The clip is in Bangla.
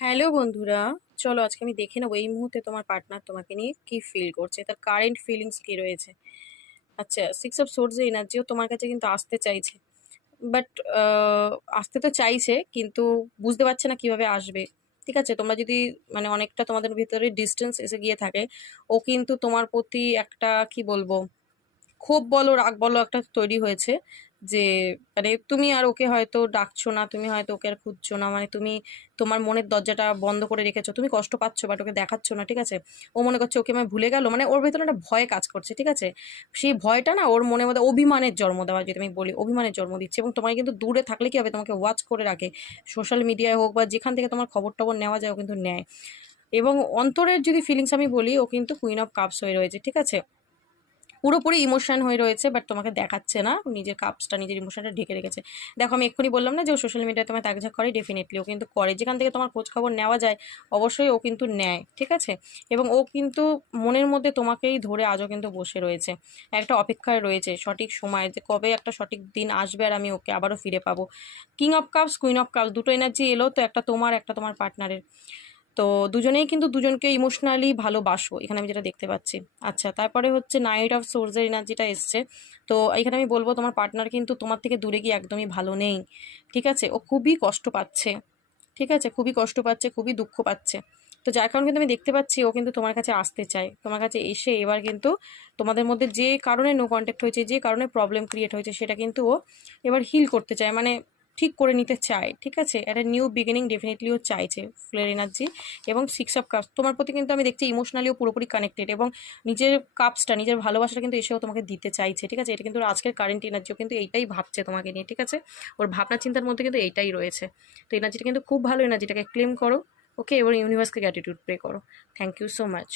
হ্যালো বন্ধুরা, চলো আজকে আমি দেখে নেবো এই মুহূর্তে তোমার পার্টনার তোমাকে নিয়ে কি ফিল করছে, তার কারেন্ট ফিলিংস কি রয়েছে। আচ্ছা, সিক্স অফ সোর্স এনার্জিও তোমার কাছে কিন্তু আসতে চাইছে, বাট আসতে তো চাইছে কিন্তু বুঝতে পারছে না কিভাবে আসবে। ঠিক আছে, তোমরা যদি মানে অনেকটা তোমাদের ভিতরে ডিস্টেন্স এসে গিয়ে থাকে, ও কিন্তু তোমার প্রতি একটা কি বলবো ক্ষোভ বলো রাগ বলো একটা তৈরি হয়েছে। যে মানে তুমি আর ওকে হয়তো ডাকছো না, তুমি হয়তো ওকে আর খুঁজছো না, মানে তুমি তোমার মনের দরজাটা বন্ধ করে রেখেছো, তুমি কষ্ট পাচ্ছো বাট ওকে দেখাচ্ছ না। ঠিক আছে, ও মনে করছে ওকে আমায় ভুলে গেল, মানে ওর ভেতরে একটা ভয় কাজ করছে। ঠিক আছে, সেই ভয়টা না ওর মনের মধ্যে অভিমানের জন্ম দেওয়া, যদি আমি বলি অভিমানের জন্ম দিচ্ছে। এবং তোমাকে কিন্তু দূরে থাকলে কি হবে, তোমাকে ওয়াচ করে রাখে, সোশ্যাল মিডিয়ায় হোক বা যেখান থেকে তোমার খবর টবর নেওয়া যায় ও কিন্তু নেয়। এবং অন্তরের যদি ফিলিংস আমি বলি, ও কিন্তু কুইন অফ কাপস হয়ে রয়েছে। ঠিক আছে, পুরোপুরি ইমোশন হয়ে রয়েছে, বাট তোমাকে দেখাচ্ছে না, নিজের কাপসটা নিজের ইমোশনটা ঢেকে রেখেছে। দেখো আমি এক্ষুনি বললাম না যে ও সোশ্যাল মিডিয়ায় তোমায় তাগঝাক করে, ডেফিনেটলি ও কিন্তু করে, যেখান থেকে তোমার খোঁজ খবর নেওয়া যায় অবশ্যই ও কিন্তু নেয়। ঠিক আছে, এবং ও কিন্তু মনের মধ্যে তোমাকেই ধরে আজও কিন্তু বসে রয়েছে, একটা অপেক্ষায় রয়েছে সঠিক সময়, যে কবে একটা সঠিক দিন আসবে আর আমি ওকে আবারও ফিরে পাবো। King of cups, queen of cups, দুটো এনার্জি এলো তো, একটা তোমার একটা তোমার পার্টনারের। তো দুজনেই কিন্তু দুজনকে ইমোশনালি ভালোবাসো, এখানে আমি যেটা দেখতে পাচ্ছি। আচ্ছা, তারপরে হচ্ছে নাইট অফ সোর্সের এনার্জিটা এসছে। তো এখানে আমি বলবো তোমার পার্টনার কিন্তু তোমার থেকে দূরে গিয়ে একদমই ভালো নেই। ঠিক আছে, ও খুবই কষ্ট পাচ্ছে। ঠিক আছে, খুবই কষ্ট পাচ্ছে, খুবই দুঃখ পাচ্ছে। তো যার কারণে কিন্তু আমি দেখতে পাচ্ছি ও কিন্তু তোমার কাছে আসতে চায়, তোমার কাছে এসে এবার কিন্তু তোমাদের মধ্যে যে কারণে নো কন্ট্যাক্ট হয়েছে, যে কারণে প্রবলেম ক্রিয়েট হয়েছে, সেটা কিন্তু ও এবার হিল করতে চায়, মানে ঠিক করে নিতে চায়। ঠিক আছে, একটা নিউ বিগিনিং ডেফিনেটলি ও চাইছে, ফুলের এনার্জি। এবং সিক্স অফ কাপস তোমার প্রতি কিন্তু আমি দেখছি ইমোশনালিও পুরোপুরি কানেক্টেড, এবং নিজের কাপসটা নিজের ভালোবাসাটা কিন্তু এসেও তোমাকে দিতে চাইছে। ঠিক আছে, এটা কিন্তু ওর আজকের কারেন্ট এনার্জিও কিন্তু এইটাই ভাবছে তোমাকে নিয়ে। ঠিক আছে, ওর ভাবনা চিন্তার মধ্যে কিন্তু এইটাই রয়েছে। তো এনার্জিটা কিন্তু খুব ভালো, এনার্জিটাকে ক্লেম করো। ওকে, এবার ইউনিভার্সকে গ্র্যাটিটিউড প্রে করো। Thank you so much.